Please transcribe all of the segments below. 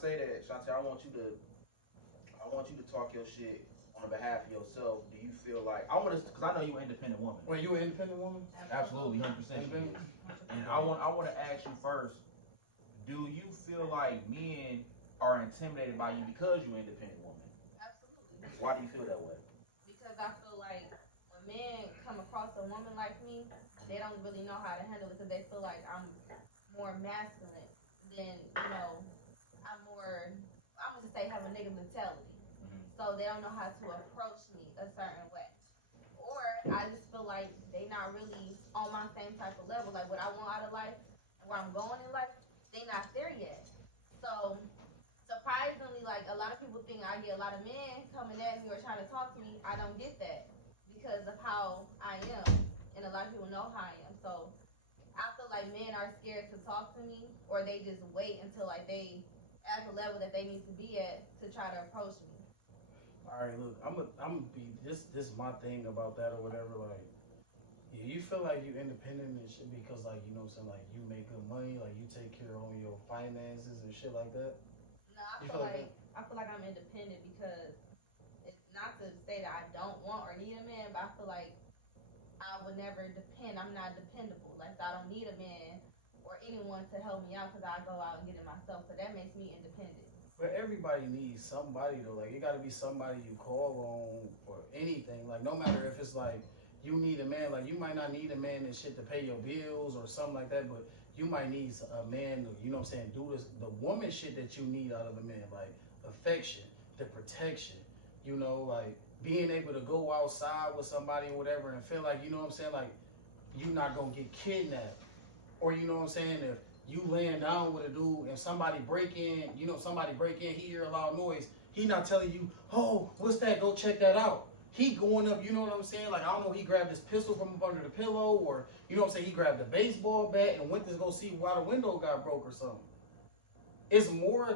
say that, Shantae, I want you to talk your shit on behalf of yourself. Do you feel like I want to? Because I know you're an independent woman. Well, you an independent woman? Absolutely, 100%. And I want to ask you first. Do you feel like men are intimidated by you because you're an independent woman? Absolutely. Why do you feel that way? Because I feel like when men come across a woman like me, they don't really know how to handle it because they feel like I'm more masculine than, I'm gonna say have a nigga mentality. So they don't know how to approach me a certain way. Or I just feel like they not really on my same type of level. Like what I want out of life and where I'm going in life, they not there yet. So surprisingly, like a lot of people think I get a lot of men coming at me or trying to talk to me. I don't get that because of how I am, and a lot of people know how I am. So I feel like men are scared to talk to me, or they just wait until like they at the level that they need to be at to try to approach me. All right, look, I'm gonna be this my thing about that or whatever. Like, yeah, you feel like you independent and shit because like you know what I'm saying, like you make good money, like you take care of your finances and shit like that. No, I feel like I'm independent because it's not to say that I don't want or need a man, but I feel like I would never depend. I'm not dependable. Like I don't need a man or anyone to help me out because I go out and get it myself. So that makes me independent. But everybody needs somebody though. Like it got to be somebody you call on for anything. Like no matter if it's like you need a man. Like you might not need a man and shit to pay your bills or something like that. But you might need a man to, you know what I'm saying, do this the woman shit that you need out of a man, like affection, the protection. You know, like being able to go outside with somebody or whatever and feel like, you know what I'm saying, like you're not gonna get kidnapped, or you know what I'm saying, if you laying down with a dude and somebody break in, he hear a loud noise. He not telling you, oh, what's that? Go check that out. He going up, you know what I'm saying? Like, I don't know, he grabbed his pistol from up under the pillow, or, you know what I'm saying, he grabbed a baseball bat and went to go see why the window got broke or something. It's more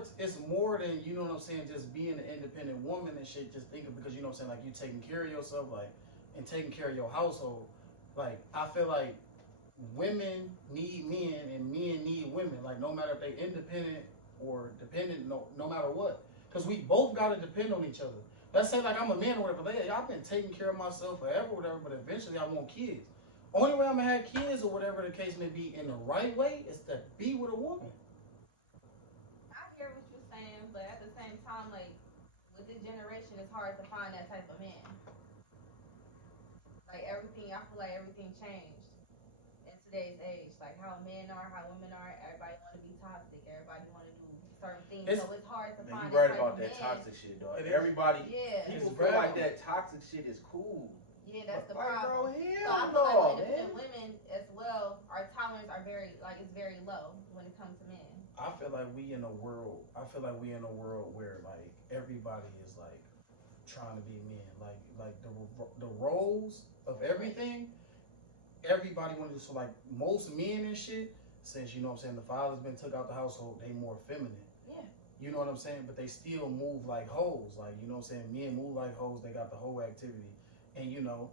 than, you know what I'm saying, just being an independent woman and shit, just thinking, because, you know what I'm saying, like, you taking care of yourself, like, and taking care of your household. Like, I feel like women need men and men need women. Like no matter if they independent or dependent, no matter what. Because we both gotta depend on each other. Let's say like I'm a man or whatever. Like, I've been taking care of myself forever or whatever, but eventually I want kids. Only way I'm gonna have kids or whatever the case may be in the right way is to be with a woman. I hear what you're saying, but at the same time, like with this generation, it's hard to find that type of man. Like everything, I feel like everything changed in today's age, like how men are, how women are. Everybody want to be toxic. Everybody want to do certain things. So it's hard to find. You right that about that man. toxic shit, dog. Everybody, people feel like that toxic shit is cool. Yeah, that's the like, problem. Bro, so I feel like independent women as well, our tolerance are it's very low when it comes to men. I feel like we in a world. Where like everybody is like trying to be men. Like the roles of everything. Everybody want to do so. Like most men and shit, since you know what I'm saying, the father's been took out the household, they more feminine. Yeah. You know what I'm saying? But they still move like hoes. Like, you know what I'm saying? Men move like hoes. They got the whole activity. And, you know,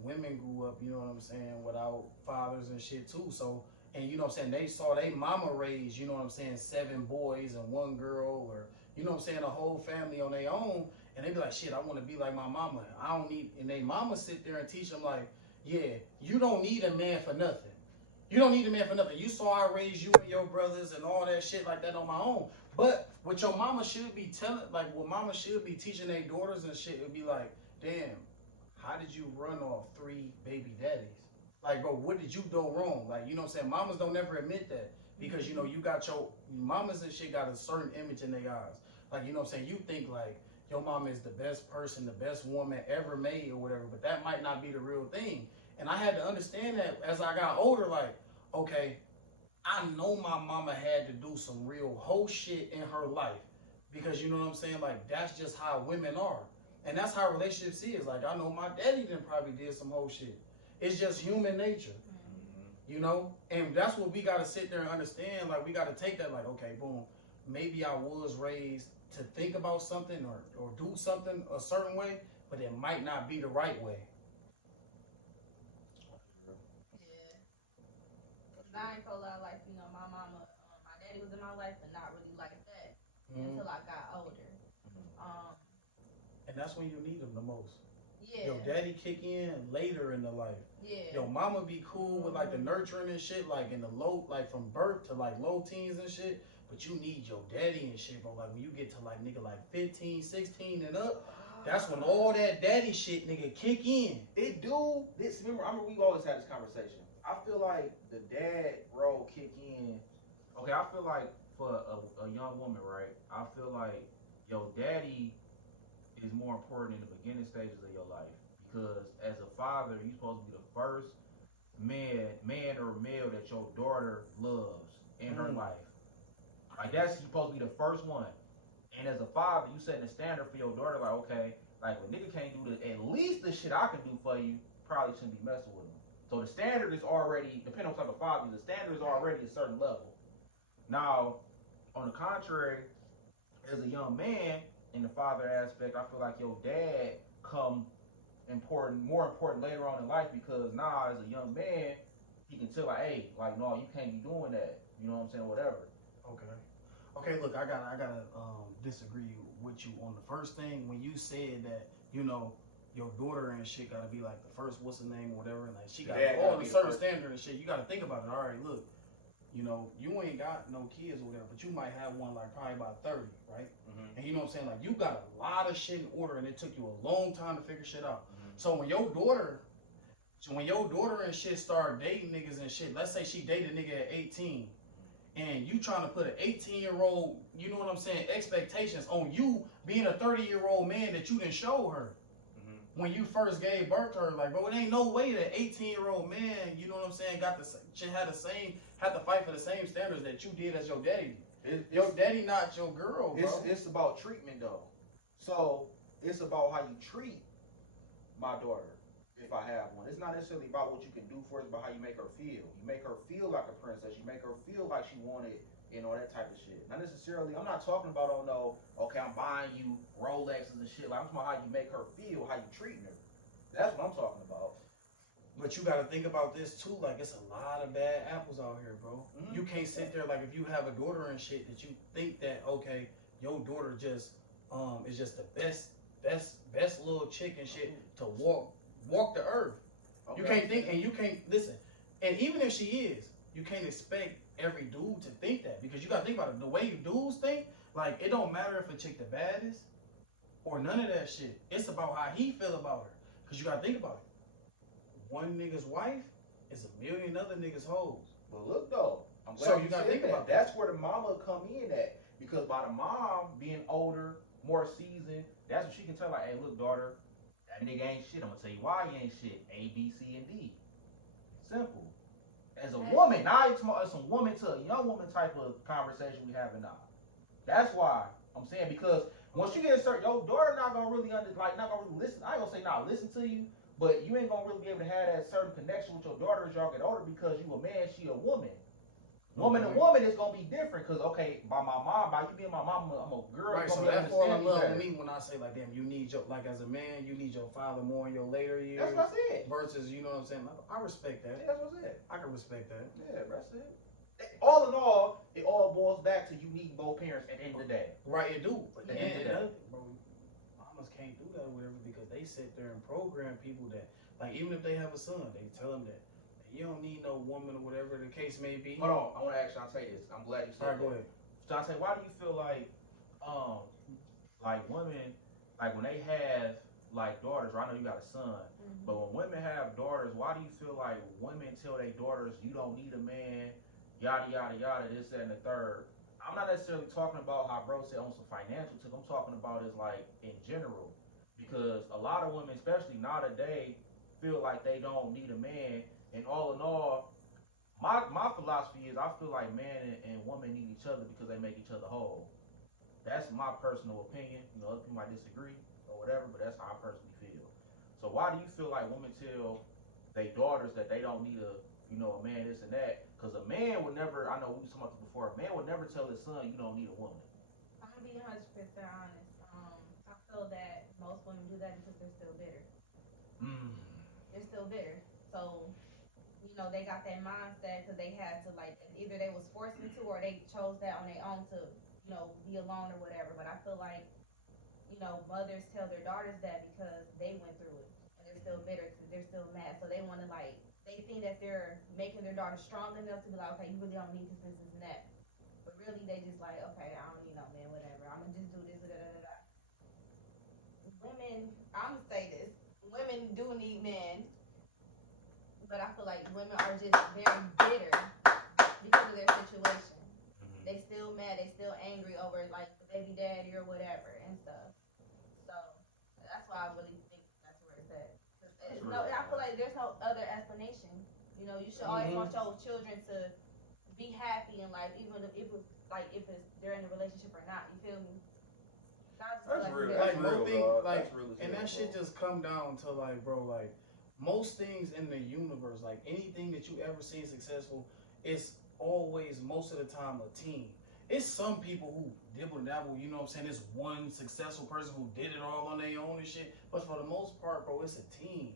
women grew up, you know what I'm saying, without fathers and shit too. So, and you know what I'm saying, they saw they mama raised, you know what I'm saying, 7 boys and 1 girl, or, you know what I'm saying, a whole family on their own. And they be like, shit, I want to be like my mama. I don't need, and they mama sit there and teach them like, yeah, you don't need a man for nothing. You don't need a man for nothing. You saw I raised you and your brothers and all that shit like that on my own. But what your mama should be telling, like what mama should be teaching their daughters and shit, would be like, damn, how did you run off 3 baby daddies? Like, bro, what did you do wrong? Like, you know what I'm saying? Mamas don't never admit that. Because, you know, you got your mamas and shit got a certain image in their eyes. Like, you know what I'm saying? You think like your mama is the best person, the best woman ever made or whatever, but that might not be the real thing. And I had to understand that as I got older, like, okay, I know my mama had to do some real whole shit in her life. Because you know what I'm saying? Like, that's just how women are. And that's how relationships is. Like, I know my daddy done probably did some whole shit. It's just human nature. Mm-hmm. You know? And that's what we got to sit there and understand. Like, we got to take that, like, okay, boom, maybe I was raised to think about something or do something a certain way, but it might not be the right way. I ain't gonna lie, like, you know, my mama, my daddy was in my life, but not really like that. until I got older. And that's when you need them the most. Yeah. Your daddy kick in later in the life. Yeah. Your mama be cool with like the nurturing and shit, like in the low, like from birth to like low teens and shit. But you need your daddy and shit, bro. Like when you get to like nigga like 15, 16 and up, that's when all that daddy shit nigga kick in. It do. This remember, I mean, we've always had this conversation. I feel like the dad role kick in. Okay, I feel like for a young woman, right? I feel like your daddy is more important in the beginning stages of your life, because as a father, you're supposed to be the first man or male that your daughter loves in her life. Like that's supposed to be the first one. And as a father, you setting the standard for your daughter. Like, okay, like when nigga can't do at least the shit I can do for you, probably shouldn't be messing with him. So the standard is already, depending on what type of father, the standard is already a certain level. Now, on the contrary, as a young man, in the father aspect, I feel like your dad come more important later on in life, because now as a young man, he can tell like, hey, like no, you can't be doing that. You know what I'm saying? Whatever. Okay. Look, I gotta disagree with you on the first thing when you said that your daughter and shit gotta be like the first what's the name or whatever, and like she gotta follow a certain standard and shit. You gotta think about it. All right, look. You ain't got no kids or whatever, but you might have one like probably about 30, right? And you know what I'm saying? Like you got a lot of shit in order, and it took you a long time to figure shit out. So when your daughter and shit start dating niggas and shit, let's say she dated a nigga at 18, and you trying to put an 18-year-old, you know what I'm saying, expectations on you being a 30-year-old man that you didn't show her. When you first gave birth to her, like, bro, it ain't no way that 18-year-old man, you know what I'm saying, had to fight for the same standards that you did as your daddy. Your daddy not your girl, bro. It's about treatment, though. So it's about how you treat my daughter, if I have one. It's not necessarily about what you can do for her, it's about how you make her feel. You make her feel like a princess. You make her feel like she wanted, that type of shit. Not necessarily, I'm not talking about, okay, I'm buying you Rolexes and shit. Like, I'm talking about how you make her feel, how you treating her. That's what I'm talking about. But you gotta think about this too, like it's a lot of bad apples out here, bro. You can't sit there like if you have a daughter and shit that you think that, okay, your daughter just is just the best little chick and shit to walk the earth. Okay. You can't think, and you can't listen. And even if she is, you can't expect every dude to think that, because you gotta think about it. The way dudes think, like it don't matter if a chick the baddest or none of that shit. It's about how he feel about her. Cause you gotta think about it. One nigga's wife is a million other niggas' hoes. But look though, I'm glad so you gotta think about that. That's where the mama come in at, because by the mom being older, more seasoned, that's what she can tell. Like, hey, look, daughter, that nigga ain't shit. I'm gonna tell you why he ain't shit. A, B, C, and D. Simple. As a woman, now it's a woman to a young woman type of conversation we having now. That's why I'm saying, because once you get a certain, your daughter not gonna really not gonna really listen. I ain't gonna say not listen to you, but you ain't gonna really be able to have that certain connection with your daughter as y'all get older, because you a man, she a woman. Woman to woman is gonna be different, because okay, by you being my mom, I'm a girl. Right, so that fall in love with me when I say like, damn, you need your, like as a man, you need your father more in your later years. That's what I said. Versus, you know what I'm saying? I respect that. Yeah, that's what I said. I can respect that. Yeah, that's it. All in all, it all boils back to you need both parents at the end of the day. Right, it do. But at the end of the day, bro, mamas can't do that or whatever, because they sit there and program people that, like, even if they have a son, they tell them that you don't need no woman or whatever the case may be. Hold on, I want to ask Shantae this. I'm glad you said that. All right, go ahead. Shantae, why do you feel like women, like when they have like daughters, or I know you got a son, but when women have daughters, why do you feel like women tell their daughters, you don't need a man, yada, yada, yada, this, that, and the third? I'm not necessarily talking about how bro said on some financial tip. I'm talking about is like in general, because a lot of women, especially nowadays, feel like they don't need a man. And all in all, my philosophy is I feel like man and woman need each other because they make each other whole. That's my personal opinion. Other people might disagree or whatever, but that's how I personally feel. So why do you feel like women tell their daughters that they don't need a man, this and that? Because a man would never, I know we were talking about this before, a man would never tell his son you don't need a woman. I'm going to be 100% honest. I feel that most women do that because they're still bitter. They're still bitter. So, they got that mindset because they had to, like, either they was forced into or they chose that on their own to, be alone or whatever. But I feel like, mothers tell their daughters that because they went through it and they're still bitter because they're still mad. So they want to they think that they're making their daughter strong enough to be like, okay, you really don't need this and that. But really, they just like, okay, I don't need no man, whatever. I'm gonna just do this, da da da da. Women, I'm gonna say this: women do need men, but I feel like women are just very bitter because of their situation. They still mad, they still angry over like the baby daddy or whatever and stuff. So that's why I really think that's where it's at. I feel like there's no other explanation. You should always want your children to be happy in life, even if they're in a relationship or not. You feel me? That's real. Like, That's real, thing, dog. like, That's real as and hell, that shit bro. just come down to like, bro, like most things in the universe, like anything that you ever seen successful, it's always most of the time a team. It's some people who dibble dabble, you know what I'm saying? It's one successful person who did it all on their own and shit. But for the most part, bro, it's a team.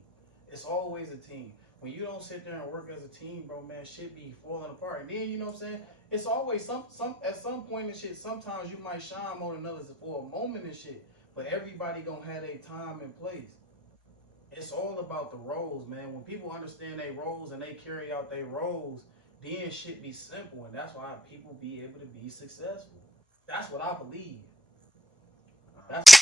It's always a team. When you don't sit there and work as a team, bro, man, shit be falling apart. And then, you know what I'm saying? It's always some at some point in shit, sometimes you might shine more than others for a moment and shit. But everybody gonna have their time and place. It's all about the roles, man. When people understand their roles and they carry out their roles, then shit be simple, and that's why people be able to be successful. That's what I believe. That's